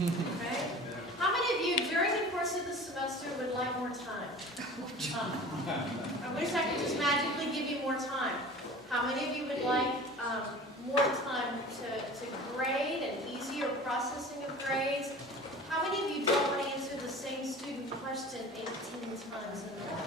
Okay? How many of you during the course of the semester would like more time? I wish I could just magically give you more time. How many of you would like more time to grade and easier processing of grades? How many of you don't want to answer the same student question 18 times in a row?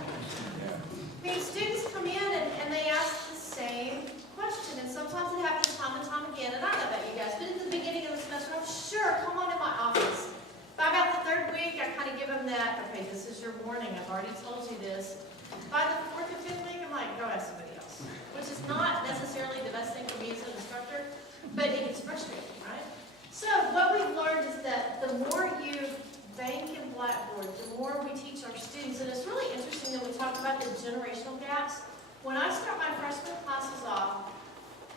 I mean, students come in and they ask the same question, and sometimes it happens time and time again, and I don't know about you guys, but at the beginning of the semester, I'm sure, come on in my office. By about the third week, I kind of give them that, okay, this is your warning, I've already told you this. By the fourth or fifth week, I'm like, go ask somebody else, which is not necessarily the best thing for me as an instructor, but it gets frustrating, right? So what we've learned is that the more you bank in Blackboard, the more we teach our students, and it's really interesting that we talk about the generational gaps. When I start my freshman classes off,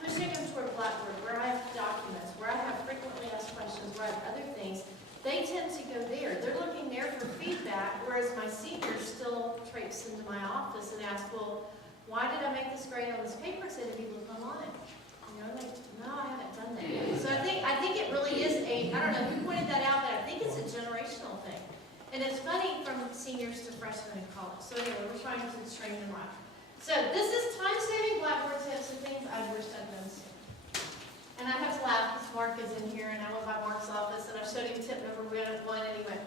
pushing them toward Blackboard, where I have documents, where I have frequently asked questions, where I have other things, they tend to go there. They're looking there for feedback, whereas my seniors still traipse into my office and ask, well, why did I make this grade on this paper? Said, have you looked online? You know, like, no, I haven't done that yet. So I think it really is I don't know who pointed that out, but I think it's a generational thing. And it's funny from seniors to freshmen in college. So anyway, we're trying to train them right. So this is time-saving Blackboard tips and things I wish I'd done sooner. And I have to laugh because Mark is in here, and I went by Mark's office, and I showed him tip number 1, and he went,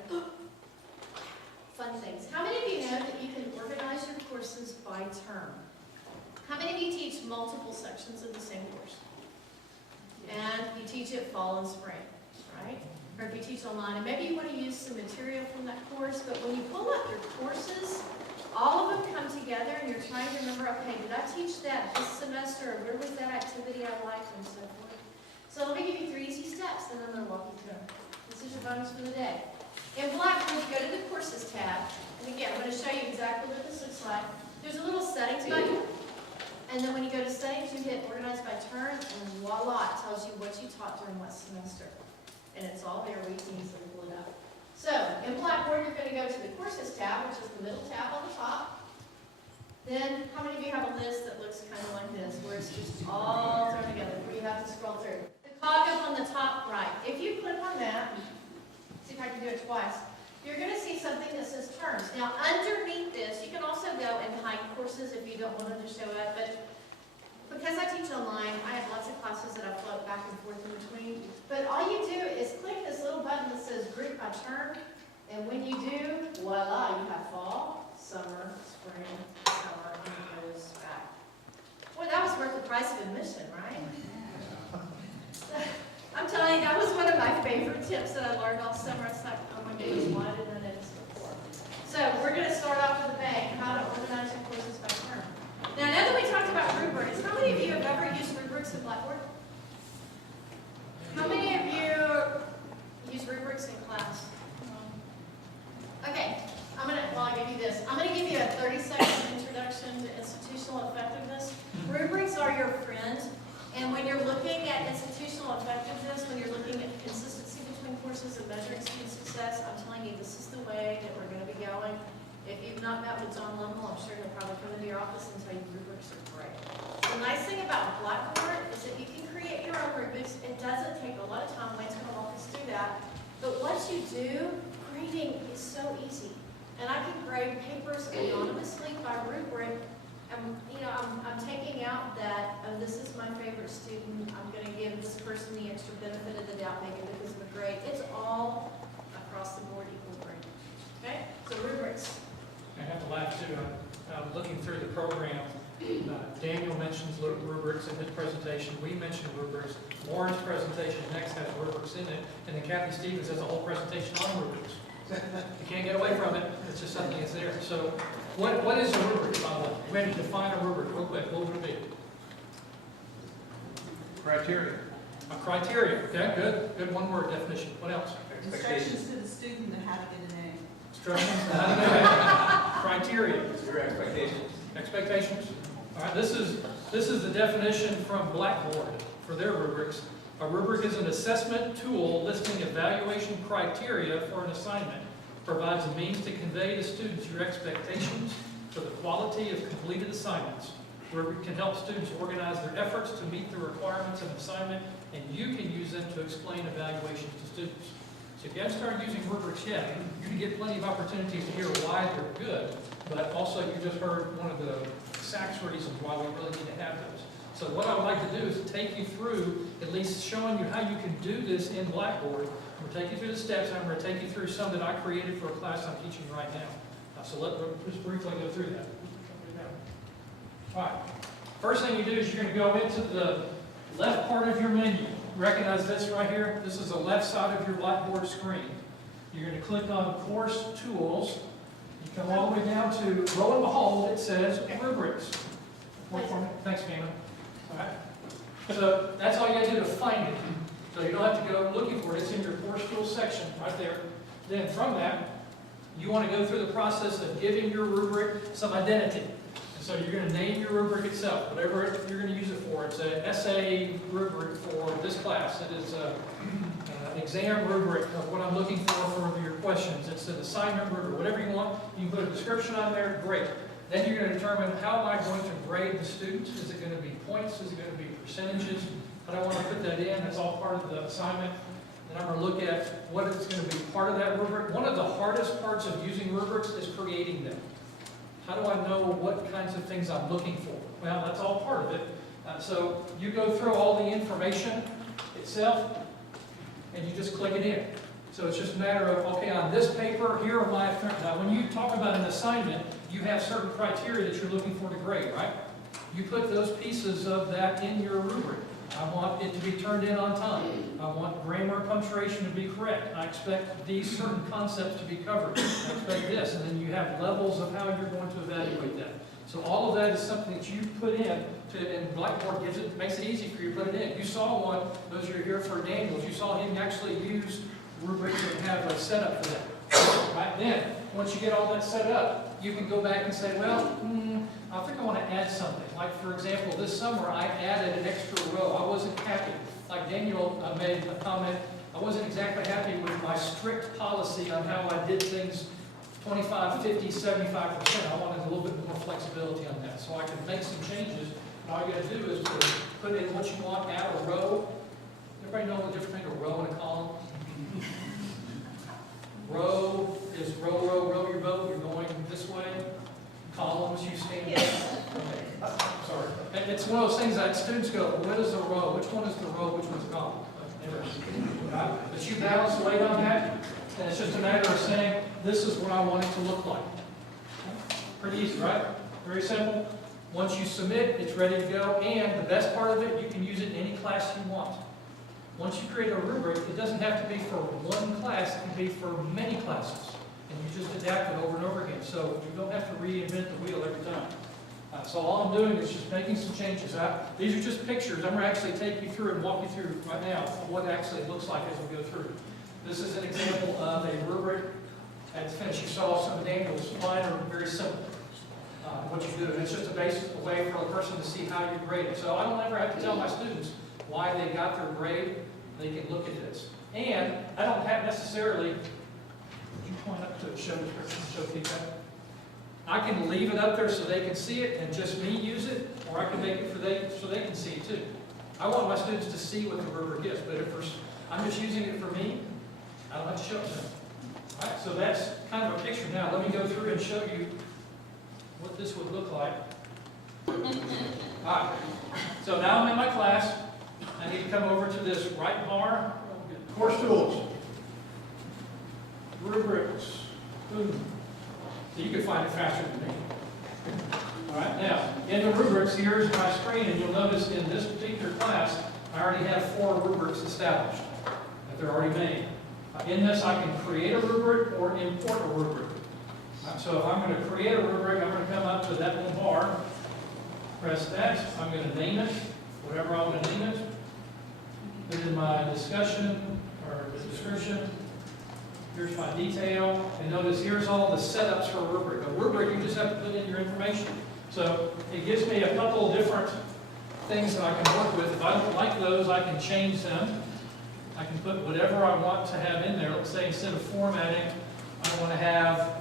fun things. How many of you know that you can organize your courses by term? How many of you teach multiple sections of the same course? And you teach it fall and spring, right? Or if you teach online, and maybe you want to use some material from that course, but when you pull up your courses, all of them come together, and you're trying to remember, okay, did I teach that this semester, or where was that activity I liked, and so forth. So let me give you 3 easy steps, and then I'm going to walk you through them. This is your bonus for the day. In Blackboard, you go to the Courses tab, and again, I'm going to show you exactly what this looks like. There's a little Settings button, and then when you go to Settings, you hit Organize by Term, and voila, it tells you what you taught during what semester. And it's all there where you can easily pull it up. So, in Blackboard, you're going to go to the Courses tab, which is the middle tab on the top. Then, how many of you have a list that looks kind of like this, where it's just all thrown together, where you have to scroll through? The cog up on the top right. If you click on that, see if I can do it twice, you're going to see something that says Terms. Now, underneath this, you can also go and hide courses if you don't want them to show up, but because I teach online, I have lots of classes that I float back and forth in between. But all you do is click this little button that says Group by Term, and when you do, voila, you have fall, summer, spring, summer, and it goes back. Boy, that was worth the price of admission, right? I'm telling you, that was one of my favorite tips that I learned all summer. It's like, oh my goodness, why didn't I know this before? So we're going to start off with a bang, how to organize your courses by term. Now that we talked about rubrics, how many of you have ever used rubrics in Blackboard? How many of you use rubrics in class? Okay, I'll give you this. I'm going to give you a 30-second introduction to institutional effectiveness. Rubrics are your friend, and when you're looking at institutional effectiveness, when you're looking at consistency between courses and measuring student success, I'm telling you, this is the way that we're going to be going. If you've not met with John Lummel, I'm sure he'll probably come into your office and tell you rubrics are great. The nice thing about Blackboard is that you can create your own rubrics. It doesn't take a lot of time. Wayne's going to walk us through that. But once you do, grading is so easy. And I can grade papers anonymously by rubric. I'm taking out that, oh, this is my favorite student. I'm going to give this person the extra benefit of the doubt, maybe because of a grade. It's all across the board equal grade. Okay? So rubrics. I have to laugh too. I'm looking through the program. Daniel mentions rubrics in his presentation. We mentioned rubrics. Lauren's presentation next has rubrics in it. And then Kathy Stevens has a whole presentation on rubrics. You can't get away from it. It's just something that's there. So what is a rubric, by the way? We had to define a rubric real quick. What would it be? Criteria. A criteria. Okay, good. Good one-word definition. What else? Instructions to the student on how to get an A. Instructions. Criteria. Your expectations. Expectations. All right, this is the definition from Blackboard for their rubrics. A rubric is an assessment tool listing evaluation criteria for an assignment. Provides a means to convey to students your expectations for the quality of completed assignments. Rubric can help students organize their efforts to meet the requirements of an assignment, and you can use them to explain evaluations to students. So if you haven't started using rubrics yet, you're going to get plenty of opportunities to hear why they're good, but also you just heard one of the exact reasons why we really need to have those. So what I would like to do is take you through, at least showing you how you can do this in Blackboard. I'm going to take you through the steps, and I'm going to take you through some that I created for a class I'm teaching right now. So let's just briefly go through that. All right. First thing you do is you're going to go into the left part of your menu. Recognize this right here? This is the left side of your Blackboard screen. You're going to click on Course Tools. You come all the way down to, lo and behold, it says Rubrics. Work for me. Thanks, Pamela. All right. So that's all you got to do to find it. So you don't have to go looking for it. It's in your Course Tools section right there. Then from that, you want to go through the process of giving your rubric some identity. And so you're going to name your rubric itself, whatever you're going to use it for. It's an essay rubric for this class. It is an exam rubric of what I'm looking for your questions. It's an assignment rubric, whatever you want. You can put a description on there, great. Then you're going to determine how am I going to grade the students. Is it going to be points? Is it going to be percentages? How do I want to put that in? That's all part of the assignment. And I'm going to look at what is going to be part of that rubric. One of the hardest parts of using rubrics is creating them. How do I know what kinds of things I'm looking for? Well, that's all part of it. So you go through all the information itself, and you just click it in. So it's just a matter of, okay, on this paper, here are my, now when you talk about an assignment, you have certain criteria that you're looking for to grade, right? You put those pieces of that in your rubric. I want it to be turned in on time. I want grammar and punctuation to be correct. I expect these certain concepts to be covered. I expect this. And then you have levels of how you're going to evaluate that. So all of that is something that you put in, and Blackboard makes it easy for you to put it in. You saw one, those who are here for Daniels, you saw him actually use rubrics and have a setup for that. Right then, once you get all that set up, you can go back and say, well, I think I want to add something. Like, for example, this summer I added an extra row. I wasn't happy. Like Daniel made a comment, I wasn't exactly happy with my strict policy on how I did things 25, 50, 75%. I wanted a little bit more flexibility on that. So I can make some changes. And all you got to do is put in what you want, add a row. Everybody know the difference between a row and a column? Row is row your boat. You're going this way. Columns, you stand up. Okay. Sorry. And it's one of those things that students go, what is a row? Which one is the row? Which one's a column? Right? But you balance weight on that, and it's just a matter of saying, this is what I want it to look like. Pretty easy, right? Very simple. Once you submit, it's ready to go, and the best part of it, you can use it in any class you want. Once you create a rubric, it doesn't have to be for one class, it can be for many classes. And you just adapt it over and over again. So you don't have to reinvent the wheel every time. So all I'm doing is just making some changes. These are just pictures. I'm going to actually take you through and walk you through right now what actually it looks like as we go through. This is an example of a rubric at the finish. You saw some of Daniel's. Mine are very simple. What you do. And it's just a basic way for a person to see how you grade it. So I don't ever have to tell my students why they got their grade. They can look at this. And I don't have necessarily... Point up to show feedback. I can leave it up there so they can see it and just me use it, or I can make it so they can see it too. I want my students to see what the rubric is, but if I'm just using it for me, I don't have to show it to them. All right, so that's kind of a picture. Now let me go through and show you what this would look like. All right, so now I'm in my class. I need to come over to this right bar, Course Tools. Rubrics. Boom. So you can find it faster than me. All right, now, in the rubrics, here's my screen, and you'll notice in this particular class, I already have 4 rubrics established, that they're already made. In this, I can create a rubric or import a rubric. So if I'm going to create a rubric, I'm going to come up to that little bar, press that, I'm going to name it, whatever I want to name it, put in my discussion, or the description. Here's my detail, and notice here's all the setups for a rubric. A rubric, you just have to put in your information. So it gives me a couple of different things that I can work with. If I don't like those, I can change them. I can put whatever I want to have in there. Let's say instead of formatting, I want to have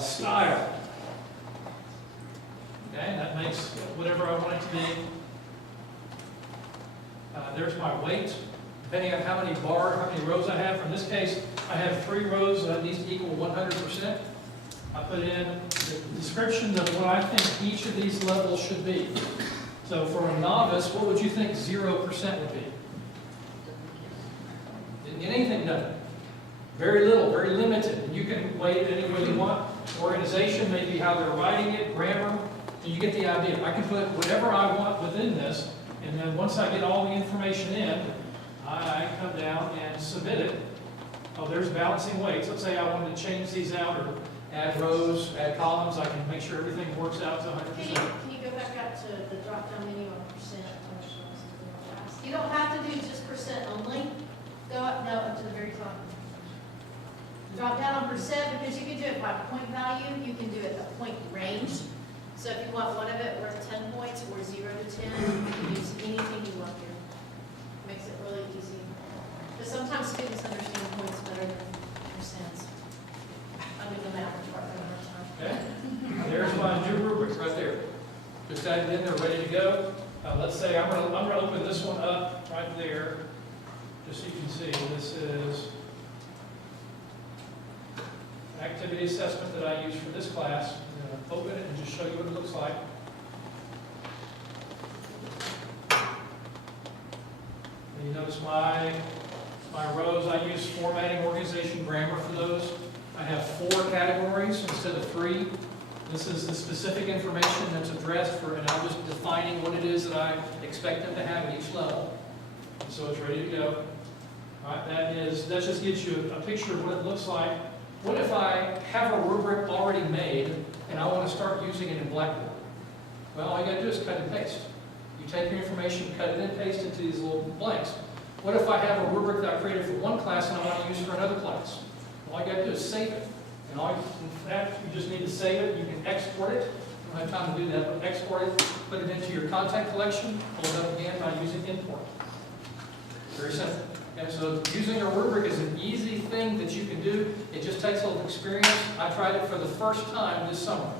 style. Okay, that makes whatever I want it to be. There's my weight. depending on how many rows I have. In this case, I have 3 rows that needs to equal 100%. I put in the descriptions of what I think each of these levels should be. So for a novice, what would you think 0% would be? Didn't get anything done. Very little, very limited. You can weight it any way you want. Organization, maybe how they're writing it, grammar, and you get the idea. I can put whatever I want within this, and then once I get all the information in, I come down and submit it. Oh, there's balancing weights. Let's say I wanted to change these out or add rows, add columns. I can make sure everything works out to 100%. Can you go back up to the drop-down menu on percent? You don't have to do just percent only. Go up, no, up to the very top. Drop down on percent because you can do it by point value. You can do it a point range. So if you want one of it worth 10 points or 0 to 10, you can use anything you want here. Makes it really easy. But sometimes students understand points better than percents. I'm in the math department all the time. Okay. There's my new rubric right there. Just added in there, ready to go. Let's say I'm gonna open this one up right there, just so you can see. This is an activity assessment that I use for this class. I'm gonna open it and just show you what it looks like. And you notice my rows, I use formatting, organization, grammar for those. I have 4 categories instead of 3. This is the specific information that's addressed for, and I'm just defining what it is that I expect them to have at each level. And so it's ready to go. All right, that just gives you a picture of what it looks like. What if I have a rubric already made and I want to start using it in Blackboard? Well, all you got to do is cut and paste. You take your information, cut it and paste into these little blanks. What if I have a rubric that I created for one class and I want to use for another class? All you got to do is save it. And you just need to save it. You can export it. You don't have time to do that, but export it, put it into your content collection, pull it up again by using import. Very simple. And so using a rubric is an easy thing that you can do. It just takes a little experience. I tried it for the first time this summer.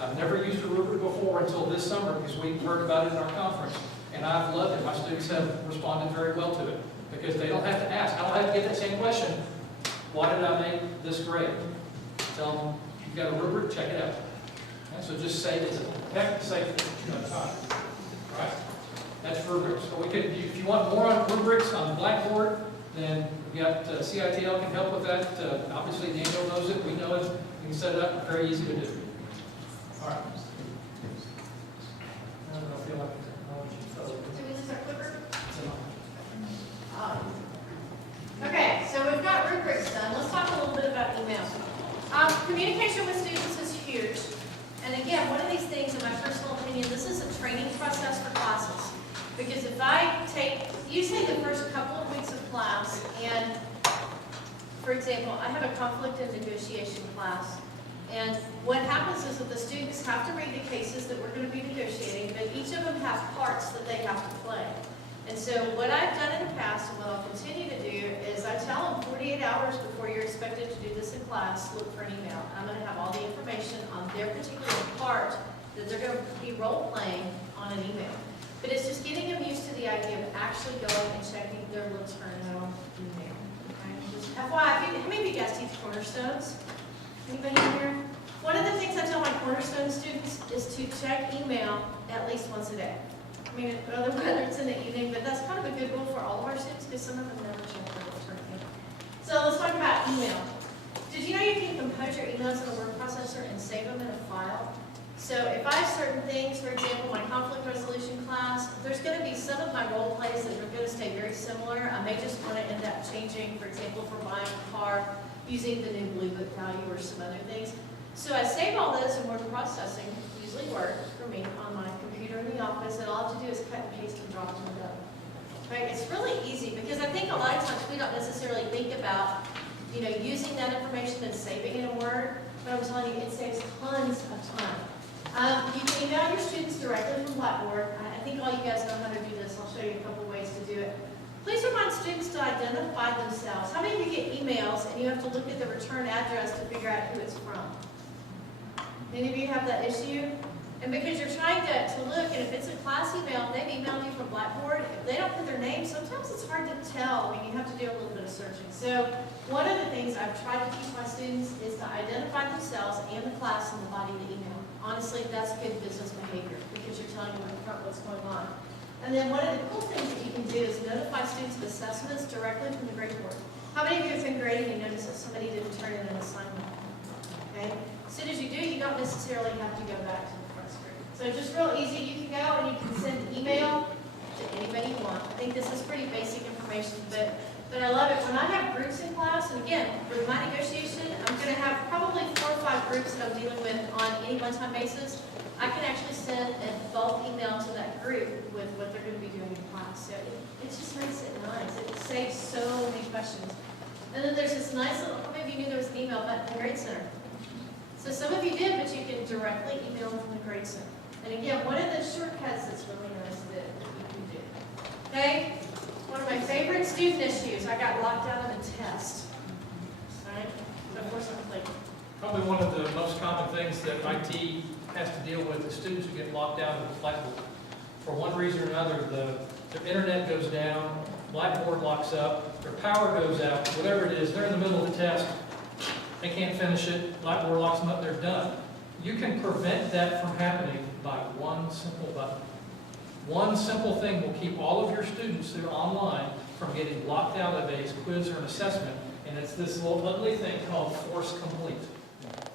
I've never used a rubric before until this summer because we heard about it in our conference. And I've loved it. My students have responded very well to it because they don't have to ask. I don't have to get that same question. Why did I make this grade? Tell them, you've got a rubric, check it out. And so just save it. Save it time. All right? That's rubrics. So we could, if you want more on rubrics on Blackboard, then we've got CITL can help with that. Obviously, Daniel knows it. We know it. We can set it up. Very easy to do. All right. I don't feel like So we just our clipper? Okay, so we've got rubrics done. Let's talk a little bit about email. Communication with students is huge. And again, one of these things, in my personal opinion, this is a training process for classes. Because if I take, usually the first couple of weeks of class, and for example, I have a conflict and negotiation class. And what happens is that the students have to read the cases that we're going to be negotiating, but each of them have parts that they have to play. And so what I've done in the past, and what I'll continue to do, is I tell them 48 hours before you're expected to do this in class, look for an email. I'm going to have all the information on their particular part that they're going to be role-playing on an email. But it's just getting them used to the idea of actually going and checking their Letourneau email. Okay? Just FYI, how many of you guys teach Cornerstones? Anybody in here? One of the things I tell my Cornerstone students is to check email at least once a day. I mean, whether it's in the evening, but that's kind of a good rule for all of our students because some of them never check their Letourneau. So let's talk about email. Did you know you can compose your emails in a word processor and save them in a file? So if I have certain things, for example, my conflict resolution class, there's going to be some of my role plays that are going to stay very similar. I may just want to end up changing, for example, for buying a car, using the new Blue Book value or some other things. So I save all those in word processing, usually Word for me, on my computer in the office, and all I have to do is cut and paste and drop them in. Right? It's really easy because I think a lot of times we don't necessarily think about, using that information and saving it in Word, but I'm telling you, it saves tons of time. You can email your students directly from Blackboard. I think all you guys know how to do this. I'll show you a couple ways to do it. Please remind students to identify themselves. How many of you get emails and you have to look at the return address to figure out who it's from? Any of you have that issue? And because you're trying to look, and if it's a class email, they've emailed you from Blackboard, if they don't put their name, sometimes it's hard to tell. I mean, you have to do a little bit of searching. So one of the things I've tried to teach my students is to identify themselves and the class in the body of the email. Honestly, that's good business behavior because you're telling them up front what's going on. And then one of the cool things that you can do is notify students of assessments directly from the grade board. How many of you have been grading and noticed that somebody didn't turn in an assignment? Okay? As soon as you do, you don't necessarily have to go back to the front screen. So just real easy, you can go and you can send email to anybody you want. I think this is pretty basic information, but I love it. When I have groups in class, and again, with my negotiation, I'm going to have probably 4 or 5 groups that I'm dealing with on any one-time basis. I can actually send a bulk email to that group with what they're going to be doing in class. So it just makes it nice. It saves so many questions. And then there's this nice little, how many of you knew there was an email button in the Grade Center? So some of you did, but you can directly email from the Grade Center. And again, one of the shortcuts that's really nice that you can do. Okay? One of my favorite student issues, I got locked out of a test. All right? So of course I'm like, Probably one of the most common things that IT has to deal with is students who get locked out of the Blackboard. For one reason or another, the internet goes down, Blackboard locks up, their power goes out, whatever it is, they're in the middle of the test, they can't finish it, Blackboard locks them up, they're done. You can prevent that from happening by one simple button. One simple thing will keep all of your students who are online from getting locked out of a quiz or an assessment, and it's this little ugly thing called force complete.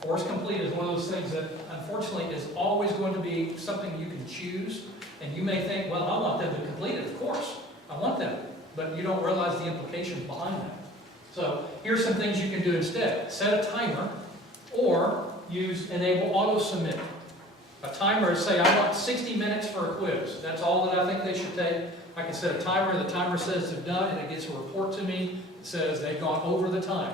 Force complete is one of those things that unfortunately is always going to be something you can choose, and you may think, well, I want them to complete it, of course, I want them, but you don't realize the implications behind that. So here's some things you can do instead. Set a timer, or use enable auto submit. A timer is say, I want 60 minutes for a quiz. That's all that I think they should take. I can set a timer, the timer says they're done, and it gets a report to me. It says they've gone over the time.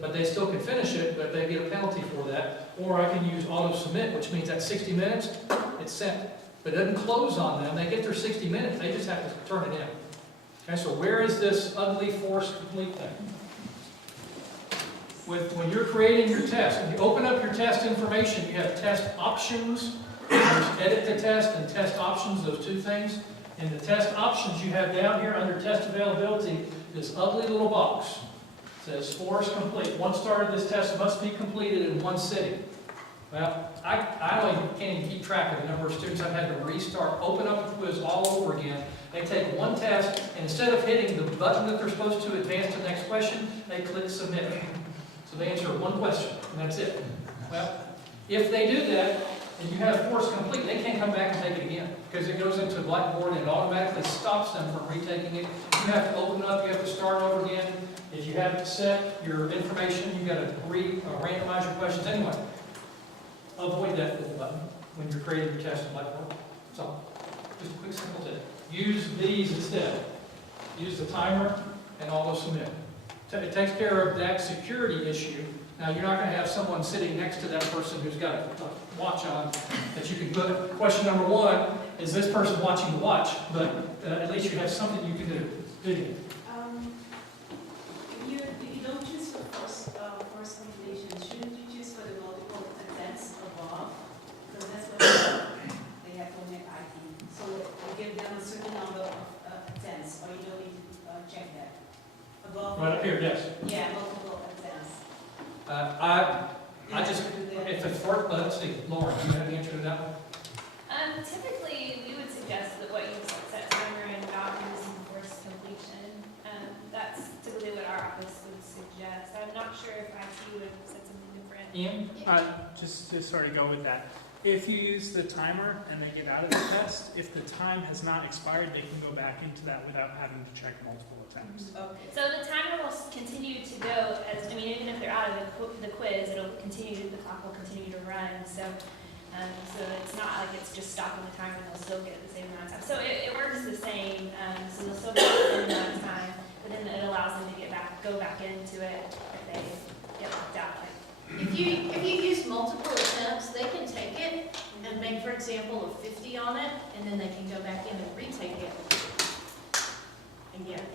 But they still can finish it, but they get a penalty for that. Or I can use auto submit, which means at 60 minutes, it's sent. But it doesn't close on them. They get their 60 minutes, they just have to turn it in. Okay, so where is this ugly force complete thing? When you're creating your test, when you open up your test information, you have test options, there's edit the test and test options, those two things. And the test options you have down here under test availability, this ugly little box. It says force complete. One star of this test must be completed in one sitting. Well, I only can't even keep track of the number of students I've had to restart, open up a quiz all over again. They take one test, and instead of hitting the button that they're supposed to advance to the next question, they click submit. So they answer one question, and that's it. Well, if they do that, and you have force complete, they can't come back and take it again, because it goes into Blackboard and it automatically stops them from retaking it. You have to open up, you have to start over again. If you haven't set your information, you've got to randomize your questions anyway. Avoid that little button when you're creating your test in Blackboard. So, just a quick simple tip. Use these instead. Use the timer and auto submit. It takes care of that security issue. Now, you're not going to have someone sitting next to that person who's got a watch on that you can put. Question number 1, is this person watching the watch? But at least you have something you can do. Vivian. If you don't choose for force completion, shouldn't you choose for the multiple attempts above? Because that's what they have to make IT. So you give them a certain number of attempts, or you don't need to check that. Above. Right up here, yes. Yeah, multiple attempts. I just, if it's for, let's see, Lauren, do you have the answer to that one? Typically, we would suggest that what you set timer and not using force completion. That's typically what our office would suggest. I'm not sure if IT would set something different. Ian? Just to sort of go with that, if you use the timer and they get out of the test, if the time has not expired, they can go back into that without having to check multiple attempts. Okay. So the timer will continue to go as, even if they're out of the quiz, it'll continue, the clock will continue to run. So it's not like it's just stopping the timer and they'll still get the same amount of time. So it works the same. So they'll still get the same amount of time, but then it allows them to go back into it if they get locked out. if you use multiple attempts, they can take it and make, for example, a 50 on it, and then they can go back in and retake it again.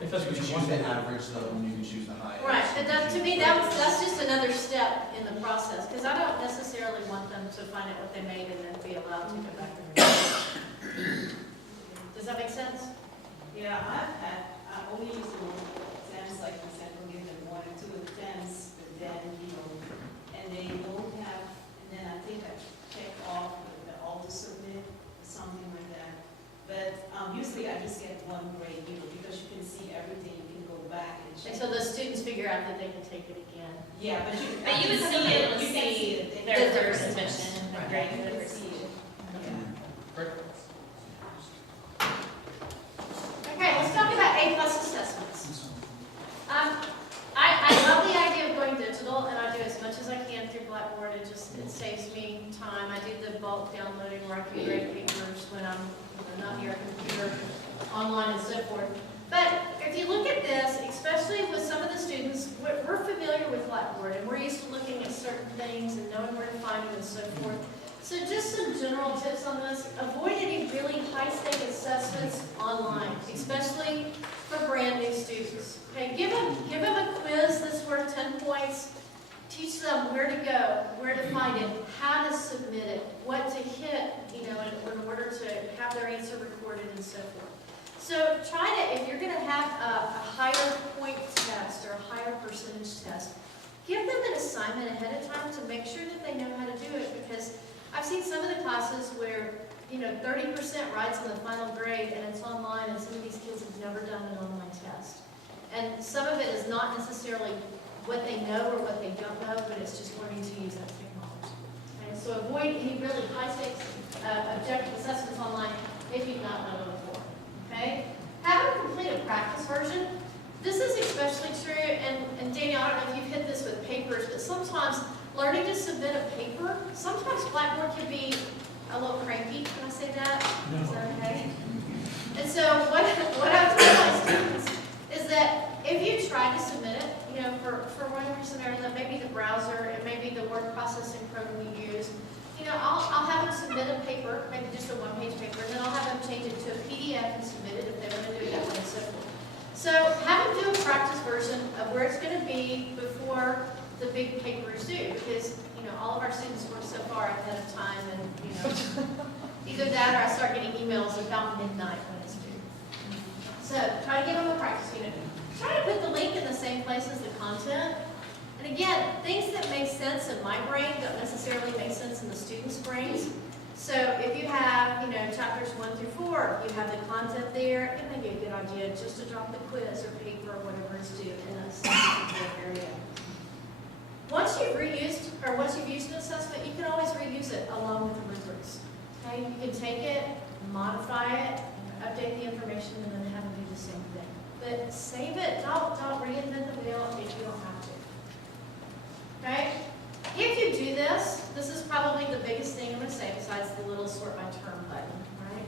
If that's You what can you choose want. the average though, and you can choose the highest. Right, and that, to me, that's just another step in the process, because I don't necessarily want them to find out what they made and then be allowed to go back and read it. Does that make sense? Yeah, I only use the one attempts, like you said, we'll give them 1 or 2 attempts, but then, and they don't have, and then I think I check off the auto submit, or something like that. But usually I just get 1 grade, because you can see everything, you can go back and check. Until the students figure out that they can take it again. Yeah, but But you would still be able to see their first submission and the grade for the first submission. Okay, let's talk about A+ assessments. I love the idea of going digital, and I do as much as I can through Blackboard. It saves me time. I do the bulk downloading where I can grade papers when I'm not near a computer, online and so forth. But if you look at this, especially with some of the students, we're familiar with Blackboard, and we're used to looking at certain things and knowing where to find them and so forth. So just some general tips on this. Avoid any really high-stake assessments online, especially for brand new students. Okay, give them a quiz that's worth 10 points. Teach them where to go, where to find it, how to submit it, what to hit, in order to have their answer recorded and so forth. So try to, if you're going to have a higher point test or a higher percentage test, give them an assignment ahead of time to make sure that they know how to do it, because I've seen some of the classes where 30% writes on the final grade and it's online, and some of these kids have never done an online test. And some of it is not necessarily what they know or what they don't know, but it's just learning to use that technology. Okay? So avoid any really high-stakes objective assessments online if you've not done it before. Okay? Have them complete a practice version. This is especially true, and Daniel, I don't know if you've hit this with papers, but sometimes learning to submit a paper, sometimes Blackboard can be a little cranky. Can I say that? No. Is that okay? And so what I've told my students is that if you try to submit it, for one reason or another, maybe the browser, it may be the word processing program you use, I'll have them submit a paper, maybe just a 1-page paper, and then I'll have them change it to a PDF and submit it if they want to do it that way and so forth. So have them do a practice version of where it's going to be before the big papers due, because all of our students work so far ahead of time, and either that or I start getting emails about midnight when it's due. So try to give them a practice unit. Try to put the link in the same place as the content. And again, things that make sense in my brain don't necessarily make sense in the students' brains. So if you have, chapters 1 through 4, you have the content there, it may be a good idea just to drop the quiz or paper or whatever is due in a particular area. Once you've used an assessment, you can always reuse it along with the rubrics. Okay, you can take it, modify it, update the information, and then have them do the same thing. But save it. Don't reinvent the wheel if you don't have to. Okay? If you do this is probably the biggest thing I'm going to say besides the little sort by term button, right?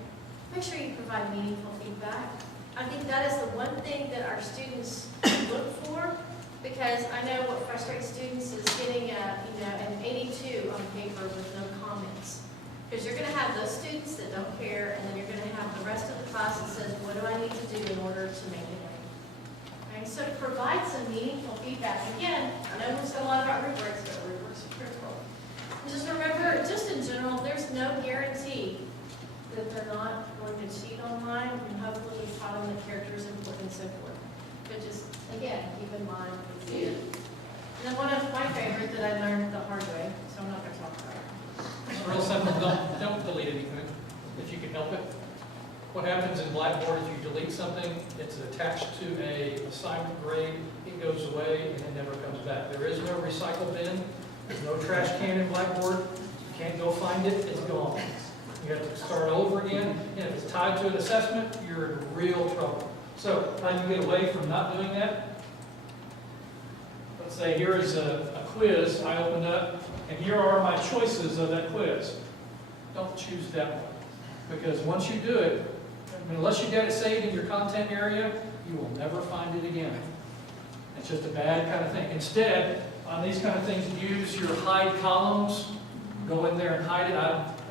Make sure you provide meaningful feedback. I think that is the one thing that our students look for, because I know what frustrates students is getting an 82 on paper with no comments. Because you're going to have those students that don't care, and then you're going to have the rest of the class that says, what do I need to do in order to make it in? Okay, so to provide some meaningful feedback. Again, I know we've said a lot about rubrics, but rubrics are critical. And just remember, just in general, there's no guarantee that they're not going to cheat online, and hopefully we've taught them the characters important and so forth. But just, again, keep in mind. And then one of my favorite that I learned the hard way, so I'm not going to talk about it. It's real simple. Don't delete anything if you can help it. What happens in Blackboard is you delete something, it's attached to a assignment grade, it goes away, and it never comes back. There is no recycle bin, there's no trash can in Blackboard, you can't go find it, it's gone. You have to start over again, and if it's tied to an assessment, you're in real trouble. So how do you get away from not doing that? Let's say here is a quiz I opened up, and here are my choices of that quiz. Don't choose that one, because once you do it, unless you get it saved in your content area, you will never find it again. It's just a bad kind of thing. Instead, on these kind of things, use your hide columns. Go in there and hide it.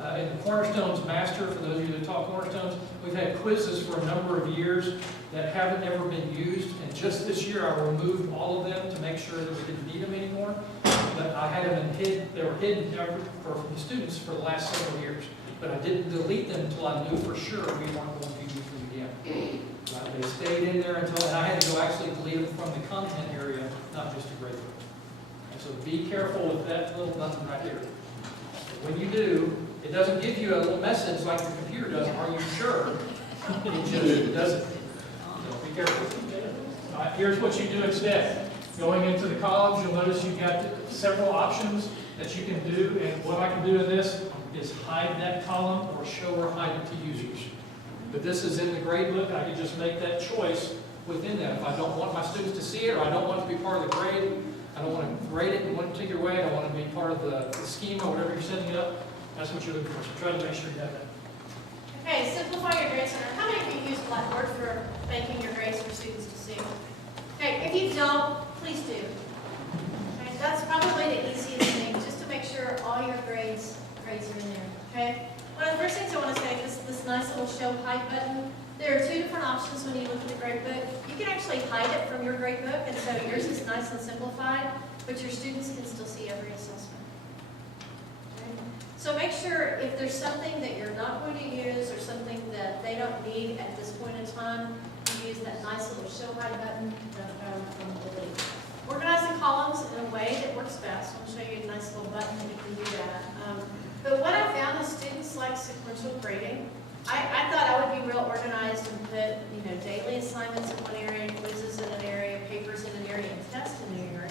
In the Cornerstones Master, for those of you that taught Cornerstones, we've had quizzes for a number of years that haven't ever been used, and just this year I removed all of them to make sure that we didn't need them anymore. But I had them they were hidden from the students for the last several years. But I didn't delete them until I knew for sure we weren't going to use them again. They stayed in there until, and I had to go actually delete them from the content area, not just a grade book. And so be careful with that little button right here. When you do, it doesn't give you a little message like your computer does, are you sure? It just doesn't. So be careful. All right, here's what you do instead. Going into the columns, you'll notice you've got several options that you can do, and what I can do in this is hide that column or show or hide it to users. But this is in the grade book, I can just make that choice within that. If I don't want my students to see it, or I don't want it to be part of the grade, I don't want to grade it in one particular way, I don't want it to be part of the schema, whatever you're setting it up, that's what you're looking for. So try to make sure you have that. Okay, simplify your grade center. How many of you use Blackboard for making your grades for students to see? Okay, if you don't, please do. Okay, that's probably the easiest thing, just to make sure all your grades are in there. Okay. One of the first things I want to say is this nice little show hide button. There are two different options when you look at the grade book. You can actually hide it from your grade book, and so yours is nice and simplified, but your students can still see every assessment. Okay? So make sure if there's something that you're not going to use or something that they don't need at this point in time, you use that nice little show hide button from delete. Organize the columns in a way that works best. I'll show you a nice little button that you can do that. But what I found is students like sequential grading. I thought I would be real organized and put, daily assignments in one area, quizzes in an area, papers in an area, and tests in an area.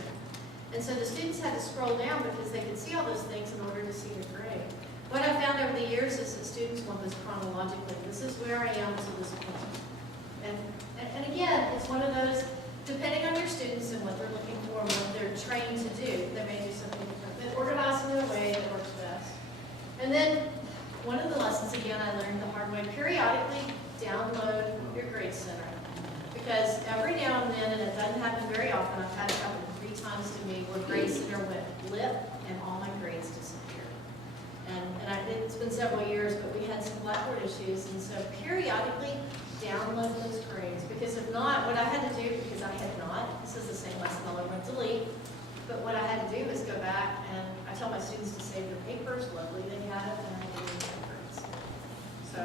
And so the students had to scroll down because they could see all those things in order to see their grade. What I found over the years is that students want this chronologically. This is where I am to this point. And again, it's one of those, depending on your students and what they're looking for and what they're trained to do, they may do something different. But organize in a way that works best. And then, one of the lessons, again, I learned the hard way, periodically download your grade center. Because every now and then, and it doesn't happen very often, I've had it happen 3 times to me, where grade center went blip and all my grades disappeared. And it's been several years, but we had some Blackboard issues, and so periodically download those grades. Because if not, what I had to do, because I had not, this is the same lesson all over, delete. But what I had to do was go back, and I tell my students to save their papers. Luckily, they had it, and I gave them their grades. So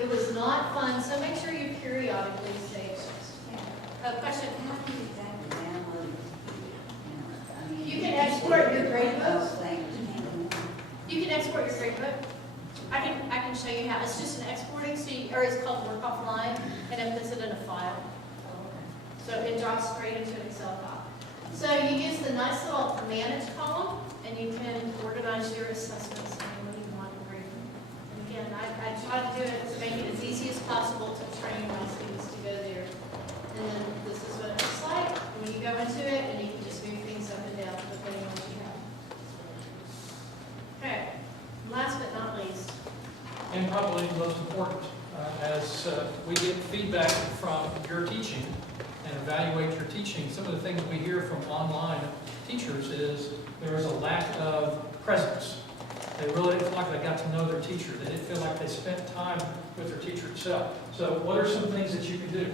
it was not fun. So make sure you periodically save. Question? How do you exactly download it? You can export your grade book. You can export your grade book. I can show you how. It's just an exporting, or it's called Work Offline, and it puts it in a file. So it drops straight into an Excel file. So you use the nice little manage column, and you can organize your assessments any way you want to grade them. And again, I try to do it to make it as easy as possible to train my students to go there. And then this is what it looks like when you go into it, and you can just move things up and down depending on what you have. Okay, last but not least. And probably the most important, as we get feedback from your teaching and evaluate your teaching, some of the things we hear from online teachers is there is a lack of presence. They really didn't feel like they got to know their teacher. They didn't feel like they spent time with their teacher itself. So what are some things that you can do?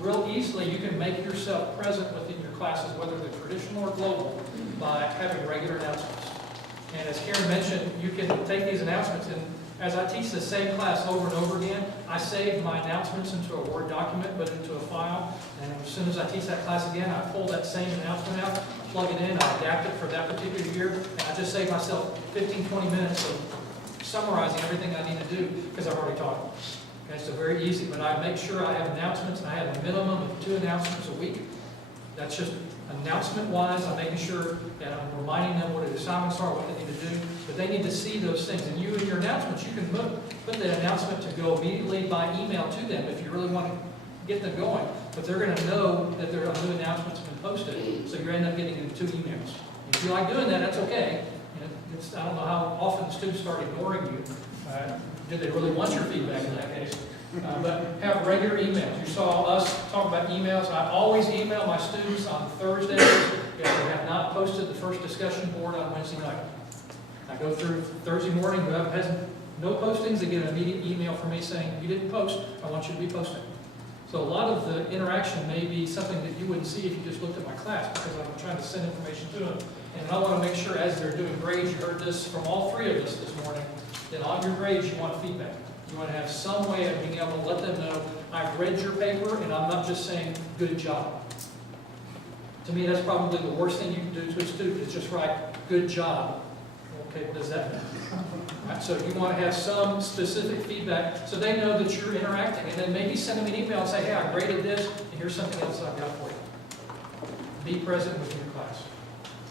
Real easily, you can make yourself present within your classes, whether they're traditional or global, by having regular announcements. And as Karen mentioned, you can take these announcements, and as I teach the same class over and over again, I save my announcements into a Word document, but into a file. And as soon as I teach that class again, I pull that same announcement out, plug it in, I adapt it for that particular year, and I just save myself 15, 20 minutes of summarizing everything I need to do because I've already taught it. Okay, so very easy, but I make sure I have announcements, and I have a minimum of 2 announcements a week. That's just announcement-wise, I'm making sure that I'm reminding them what the assignments are, what they need to do, but they need to see those things. And you in your announcements, you can put the announcement to go immediately by email to them if you really want to get them going. But they're going to know that there are new announcements have been posted, so you end up getting 2 emails. If you like doing that, that's okay. I don't know how often students start ignoring you. Do they really want your feedback in that case? But have regular emails. You saw us talk about emails. I always email my students on Thursdays if they have not posted the first discussion board on Wednesday night. I go through Thursday morning, whoever hasn't no postings, they get an immediate email from me saying, you didn't post, I want you to be posting. So a lot of the interaction may be something that you wouldn't see if you just looked at my class, because I'm trying to send information to them. And I want to make sure as they're doing grades, you heard this from all three of us this morning, that on your grades, you want feedback. You want to have some way of being able to let them know, I've read your paper, and I'm not just saying, good job. To me, that's probably the worst thing you can do to a student, is just write, good job. Okay, what does that mean? Right, so you want to have some specific feedback, so they know that you're interacting, and then maybe send them an email and say, hey, I graded this, and here's something else I've got for you. Be present within your class.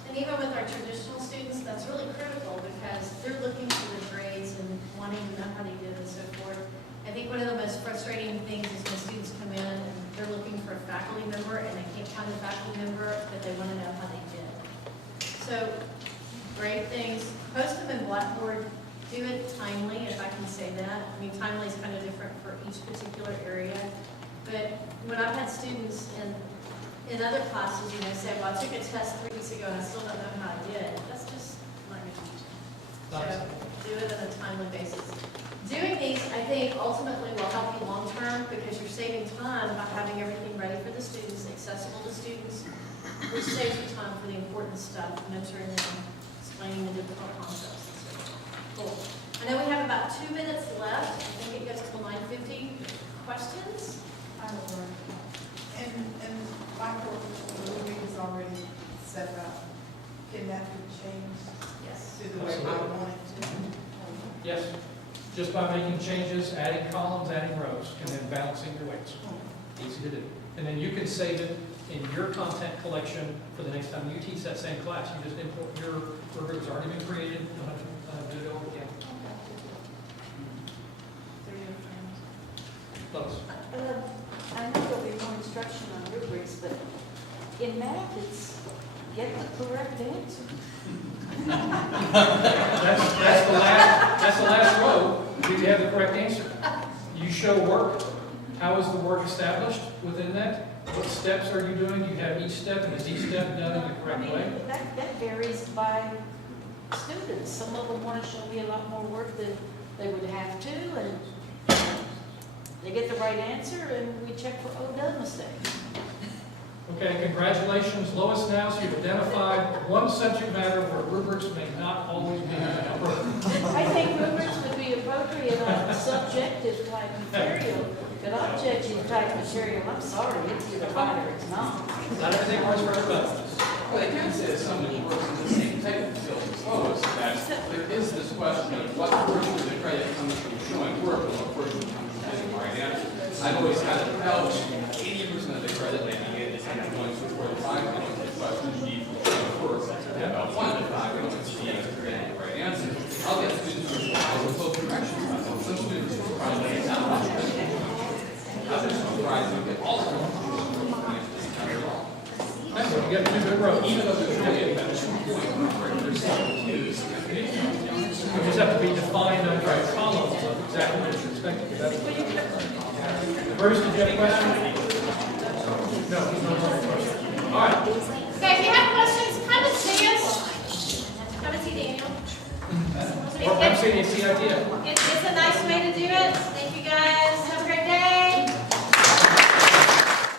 And even with our traditional students, that's really critical because they're looking for the grades and wanting to know how they did and so forth. I think one of the most frustrating things is when students come in and they're looking for a faculty member and they can't find the faculty member, but they want to know how they did. So, great things. Post them in Blackboard. Do it timely, if I can say that. I mean, timely is kind of different for each particular area. But when I've had students in other classes, say, well, I took a test 3 weeks ago and I still don't know how I did. That's just not going to teach. So do it on a timely basis. Doing these, I think, ultimately will help you long term because you're saving time by having everything ready for the students, accessible to students, which saves you time for the important stuff, mentoring them, explaining the difficult concepts. Cool. I know we have about 2 minutes left. I think it goes till 9:50. Questions? I don't know. And Blackboard, the Rubric is already set up. Can that be changed Yes. to the way I want it to? Yes, just by making changes, adding columns, adding rows, and then balancing your weights. Easy to do. And then you can save it in your content collection for the next time you teach that same class. You just import your rubric has already been created, you don't have to do it over again. Close. I know there'll be more instruction on rubrics, but in math, it's get the correct answer. That's the last row. Do you have the correct answer? You show work. How is the work established within that? What steps are you doing? You have each step, and is each step done in the correct way? That varies by students. Some of them want to show me a lot more work than they would have to, and they get the right answer, and we check for done mistakes. Okay, congratulations, Lois. Now you've identified one subject matter where rubrics may not always be appropriate. I think rubrics would be appropriate on subjective type material, but objective type material, I'm sorry, it's either right or it's not. Not everything works for everybody. Well, I can say that somebody who works in the same type of field as Lois, that there is this question of what portion of the credit comes from showing work and what portion comes from getting the right answer. I've always had it felt 80% of the credit may be getting going to 4 to 5, we don't get questions need for work. And about 1 to 5, we don't see getting the right answer. I'll get students who are both directions. Some students are surprised they get down. Others are surprised they get all of them. Remember, you got 2 good rows. Even though there's really a better point, there's some cues. You just have to be defined under a column of exactly what you're expecting. Bruce, did you have a question? No, he's not having a question. All right. Okay, if you have questions, come and see us. Come and see Daniel. Or come see the idea. It's a nice way to do it.